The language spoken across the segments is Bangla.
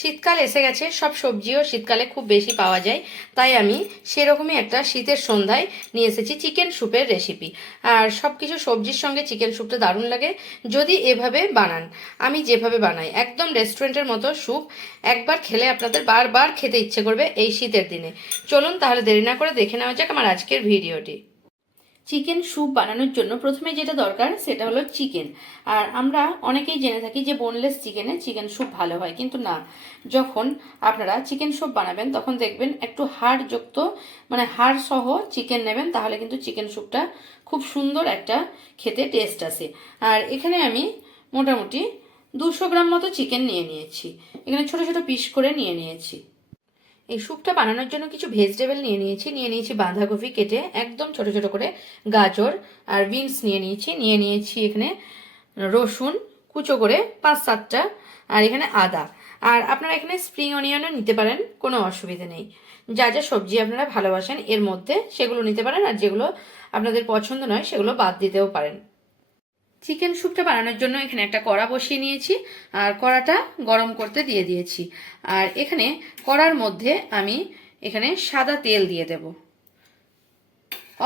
শীতকাল এসে গেছে, সব সবজিও শীতকালে খুব বেশি পাওয়া যায়। তাই আমি সেরকমই একটা শীতের সন্ধ্যায় নিয়ে এসেছি চিকেন স্যুপের রেসিপি আর সব কিছু সবজির সঙ্গে চিকেন স্যুপটা দারুণ লাগে। যদি এভাবে বানান, আমি যেভাবে বানাই, একদম রেস্টুরেন্টের মতো স্যুপ, একবার খেলে আপনাদের বারবার খেতে ইচ্ছে করবে এই শীতের দিনে। চলুন তাহলে দেরি না করে দেখে নেওয়া যাক আমার আজকের ভিডিওটি। চিকেন স্যুপ বানানোর জন্য প্রথমে যেটা দরকার সেটা হলো চিকেন। আর আমরা অনেকেই জেনে থাকি যে বোনলেস চিকেনে চিকেন স্যুপ ভালো হয়, কিন্তু না। যখন আপনারা চিকেন স্যুপ বানাবেন, তখন দেখবেন একটু হাড় যুক্ত মানে হাড় সহ চিকেন নেবেন, তাহলে কিন্তু চিকেন স্যুপটা খুব সুন্দর একটা খেতে টেস্ট আসে। আর এখানে আমি মোটামুটি দুশো গ্রাম মতো চিকেন নিয়ে নিয়েছি। এখানে ছোট ছোট পিস করে নিয়ে নিয়েছি। এই স্যুপটা বানানোর জন্য কিছু ভেজিটেবল নিয়ে নিয়েছি। নিয়ে নিয়েছি বাঁধাকপি কেটে একদম ছোট ছোট করে গাজর আর বিনস নিয়ে নিয়েছি। নিয়ে নিয়েছি এখানে রসুন কুচো করে পাঁচ সাতটা আর এখানে আদা। আর আপনারা এখানে স্প্রিং অনিয়নও নিতে পারেন, কোনো অসুবিধে নেই। যা যা সবজি আপনারা ভালোবাসেন, এর মধ্যে সেগুলো নিতে পারেন আর যেগুলো আপনাদের পছন্দ নয় সেগুলো বাদ দিতেও পারেন। চিকেন স্যুপটা বানানোর জন্য এখানে একটা কড়া বসিয়ে নিয়েছি, আর কড়াটা গরম করতে দিয়ে দিয়েছি। আর এখানে কড়ার মধ্যে আমি এখানে সাদা তেল দিয়ে দেব।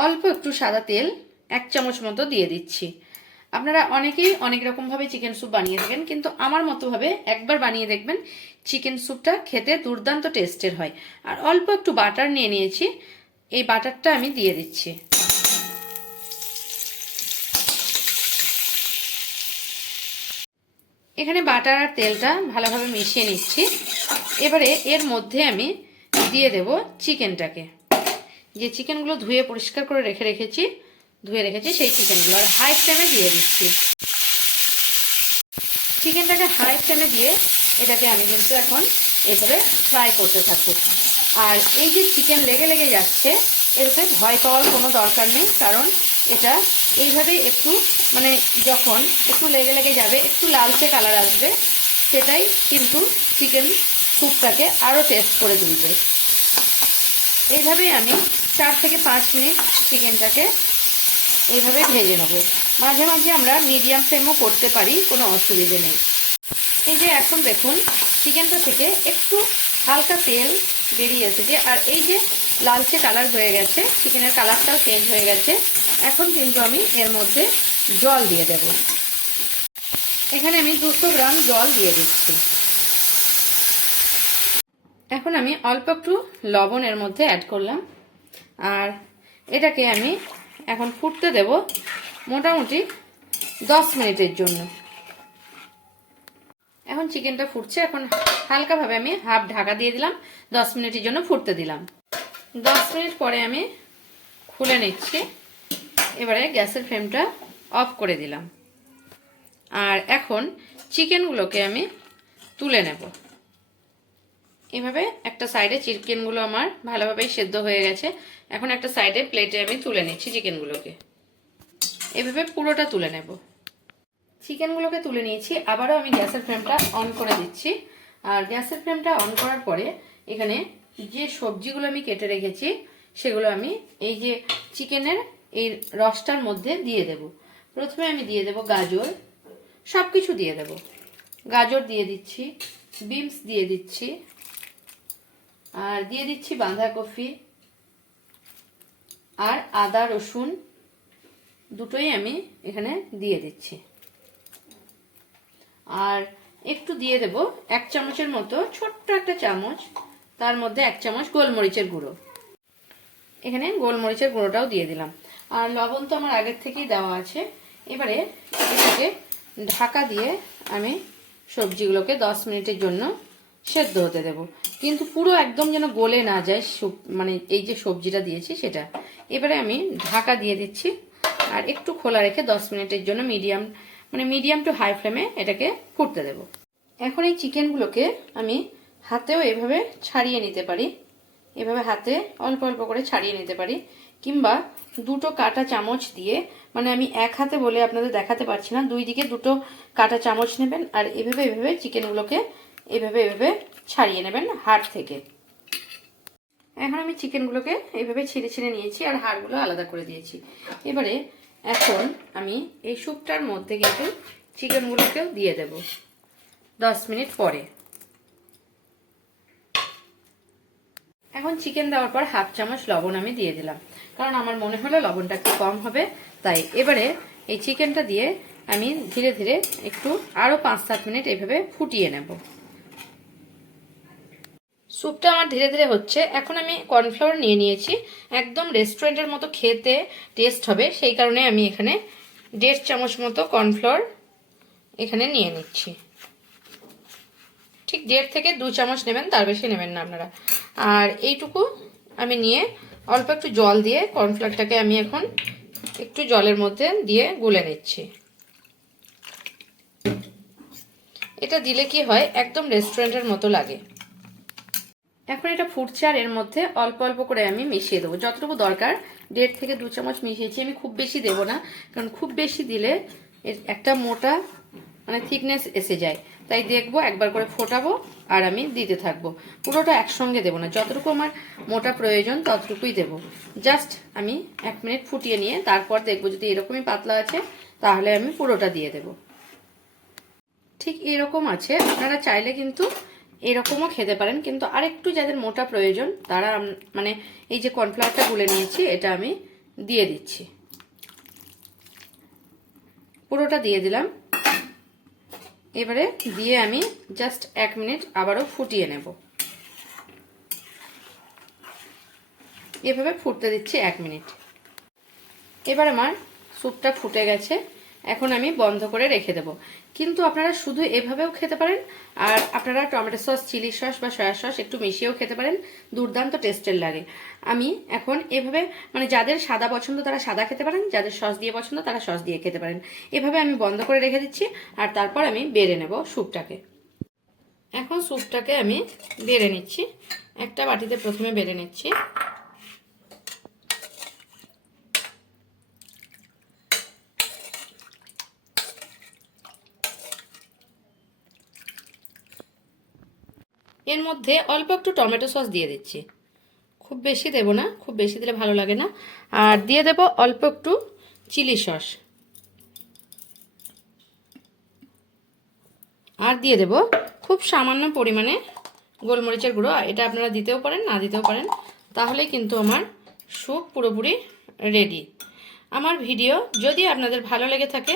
অল্প একটু সাদা তেল, এক চামচ মতো দিয়ে দিচ্ছি। আপনারা অনেকেই অনেক রকমভাবে চিকেন স্যুপ বানিয়ে থাকেন কিন্তু আমার মতোভাবে একবার বানিয়ে দেখবেন চিকেন স্যুপটা খেতে দুর্দান্ত টেস্টের হয়। আর অল্প একটু বাটার নিয়ে নিয়েছি, এই বাটারটা আমি দিয়ে দিচ্ছি। এখানে বাটার আর তেলটা ভালোভাবে মিশিয়ে নিচ্ছি। এবারে এর মধ্যে আমি দিয়ে দেব চিকেনটাকে। যে চিকেনগুলো ধুয়ে পরিষ্কার করে রেখে রেখেছি, ধুয়ে রেখেছি সেই চিকেনগুলো। আর হাই ফ্লেমে দিয়ে দিচ্ছি। চিকেনটাকে হাই ফ্লেমে দিয়ে এটাকে আমি কিন্তু এখন এভাবে ফ্রাই করতে থাকব। আর এই যে চিকেন লেগে লেগে যাচ্ছে এটাতে ভয় পাওয়ার কোনো দরকার নেই, কারণ এটা এইভাবে একটু মানে যখন একটু লেগে লেগে যাবে, একটু লালচে কালার আসবে, সেটাই কিন্তু চিকেন স্যুপটাকে আরও টেস্ট করে তুলবে। এইভাবেই আমি চার থেকে পাঁচ মিনিট চিকেনটাকে এইভাবে ভেজে নেব। মাঝে মাঝে আমরা মিডিয়াম ফ্লেমও করতে পারি, কোনো অসুবিধে নেই। এই যে এখন দেখুন চিকেনটা থেকে একটু হালকা তেল বেরিয়ে এসেছে। আর এই যে লালচে কালার হয়ে গেছে। চিকেনের কালারটাও চেঞ্জ হয়ে গেছে। এখন কিন্তু আমি এর মধ্যে জল দিয়ে দেব। এখানে আমি দুশো গ্রাম জল দিয়ে দিচ্ছি। এখন আমি অল্প একটু লবণ এর মধ্যে অ্যাড করলাম। আর এটাকে আমি এখন ফুটতে দেব মোটামুটি দশ মিনিটের জন্য। এখন চিকেনটা ফুটছে। এখন হালকাভাবে আমি হাফ ঢাকা দিয়ে দিলাম। দশ মিনিটের জন্য ফুটতে দিলাম। দশ মিনিট পরে আমি খুলে নিচ্ছি। এবারে গ্যাসের ফ্লেমটা অফ করে দিলাম। আর এখন চিকেনগুলোকে আমি তুলে নেব। এভাবে একটা সাইডে চিকেনগুলো আমার ভালোভাবেই সেদ্ধ হয়ে গেছে। এখন একটা সাইডে প্লেটে আমি তুলে নিচ্ছি চিকেনগুলোকে। এভাবে পুরোটা তুলে নেব। চিকেনগুলোকে তুলে নিয়েছি। আবারও আমি গ্যাসের ফ্লেমটা অন করে দিচ্ছি। আর গ্যাসের ফ্লেমটা অন করার পরে এখানে যে সবজিগুলো আমি কেটে রেখেছি, সেগুলো আমি এই যে চিকেনের এই রসটার মধ্যে দিয়ে দেব। প্রথমে আমি দিয়ে দেব গাজর সব কিছু দিয়ে দেব। গাজর দিয়ে দিচ্ছি, বিনস দিয়ে দিচ্ছি, আর দিয়ে দিচ্ছি বাঁধাকপি, আর আদা, রসুন, দুটোই আমি এখানে দিয়ে দিচ্ছি। আর একটু দিয়ে দেব এক চামচের মতো ছোট্ট একটা চামচ তার মধ্যে এক চামচ গোলমরিচের গুঁড়ো। এখানে গোলমরিচের গুঁড়োটাও দিয়ে দিলাম। আর লবণ তো আমার আগের থেকেই দেওয়া আছে। এবারে এটাকে ঢাকা দিয়ে আমি সবজিগুলোকে দশ মিনিটের জন্য সেদ্ধ হতে দেব। কিন্তু পুরো একদম যেন গলে না যায় মানে এই যে সবজিটা দিয়েছি সেটা। এবারে আমি ঢাকা দিয়ে দিচ্ছি। আর একটু খোলা রেখে দশ মিনিটের জন্য মিডিয়াম মানে মিডিয়াম টু হাই ফ্লেমে এটাকে ফুটতে দেব। এখন এই চিকেনগুলোকে আমি হাতেও এভাবে ছাড়িয়ে নিতে পারি। এভাবে হাতে অল্প অল্প করে ছাড়িয়ে নিতে পারি। কিংবা দুটো কাটা চামচ দিয়ে মানে আমি এক হাতে বলে আপনাদের দেখাতে পারছি না, দুই দিকে দুটো কাটা চামচ নেবেন আর এভাবে এভাবে চিকেনগুলোকে এভাবে এভাবে ছাড়িয়ে নেবেন হাড় থেকে। এখন আমি চিকেনগুলোকে এভাবে ছিঁড়ে ছিঁড়ে নিয়েছি আর হাড়গুলো আলাদা করে দিয়েছি। এবারে এখন আমি এই স্যুপটার মধ্যে কিন্তু চিকেনগুলোকেও দিয়ে দেব। দশ মিনিট পরে। এখন চিকেন দেওয়ার পর হাফ চামচ লবণ আমি দিয়ে দিলাম। কারণ আমার মনে হলো লবণটা একটু কম হবে, তাই এবারে এই চিকেনটা দিয়ে আমি ধীরে ধীরে একটু আরও পাঁচ সাত মিনিট এইভাবে ফুটিয়ে নেব। স্যুপটা আমার ধীরে ধীরে হচ্ছে। এখন আমি কর্নফ্লাওয়ার নিয়ে নিয়েছি। একদম রেস্টুরেন্টের মতো খেতে টেস্ট হবে, সেই কারণে আমি এখানে দেড় চামচ মতো কর্নফ্লাওয়ার এখানে নিয়ে নিচ্ছি। ঠিক দেড় থেকে দু চামচ নেবেন, তার বেশি নেবেন না আপনারা। আর এইটুকু আমি নিয়ে অল্প একটু জল দিয়ে কর্নফ্লাওয়ারটাকে আমি এখন একটু জলের মধ্যে দিয়ে গুলে নিচ্ছি। এটা দিলে কি হয়, একদম রেস্টুরেন্টের মতো লাগে। এখন এটা ফুটছে আর এর মধ্যে অল্প অল্প করে আমি মিশিয়ে দেবো। যতটুকু দরকার, দেড় থেকে দু চামচ মিশিয়েছি। আমি খুব বেশি দেব না, কারণ খুব বেশি দিলে একটা মোটা মানে থিকনেস এসে যায়। তাই দেখব, একবার করে ফোটাবো আর আমি দিতে থাকব। পুরোটা একসঙ্গে দেবো না, যতটুকু আমার মোটা প্রয়োজন ততটুকুই দেবো। জাস্ট আমি এক মিনিট ফুটিয়ে নিয়ে তারপর দেখব যদি এরকমই পাতলা আছে, তাহলে আমি পুরোটা দিয়ে দেবো। ঠিক এরকম আছে, আপনারা চাইলে কিন্তু এরকমও খেতে পারেন, কিন্তু আরেকটু যাদের মোটা প্রয়োজন, তারা মানে এই যে কর্নফ্লাওয়ারটা গুলে নিয়েছি, এটা আমি দিয়ে দিচ্ছি। পুরোটা দিয়ে দিলাম। এবারে দিয়ে আমি জাস্ট এক মিনিট আবারও ফুটিয়ে নেব। এভাবে ফুটতে দিচ্ছি এক মিনিট। এবার আমার স্যুপটা ফুটে গেছে। এখন আমি বন্ধ করে রেখে দেব। কিন্তু আপনারা শুধু এভাবেও খেতে পারেন, আর আপনারা টমেটো সস, চিলি সস বা সয়া সস একটু মিশিয়েও খেতে পারেন, দুর্দান্ত টেস্টের লাগে। আমি এখন এভাবে মানে যাদের সাদা পছন্দ তারা সাদা খেতে পারেন, যাদের সস দিয়ে পছন্দ তারা সস দিয়ে খেতে পারেন। এভাবে আমি বন্ধ করে রেখে দিচ্ছি, আর তারপর আমি বেড়ে নেব স্যুপটাকে। এখন স্যুপটাকে আমি বেড়ে নিচ্ছি। একটা বাটিতে প্রথমে বেড়ে নিচ্ছি। এর মধ্যে অল্প একটু টমেটো সস দিয়ে দিচ্ছি। খুব বেশি দেব না, খুব বেশি দিলে ভালো লাগে না। আর দিয়ে দেব অল্প একটু চিলি সস। আর দিয়ে দেব খুব সামান্য পরিমাণে গোলমরিচের গুঁড়ো এটা আপনারা দিতেও পারেন, না দিতেও পারেন। তাহলে কিন্তু আমার স্যুপ পুরোপুরি রেডি। আমার ভিডিও যদি আপনাদের ভালো লেগে থাকে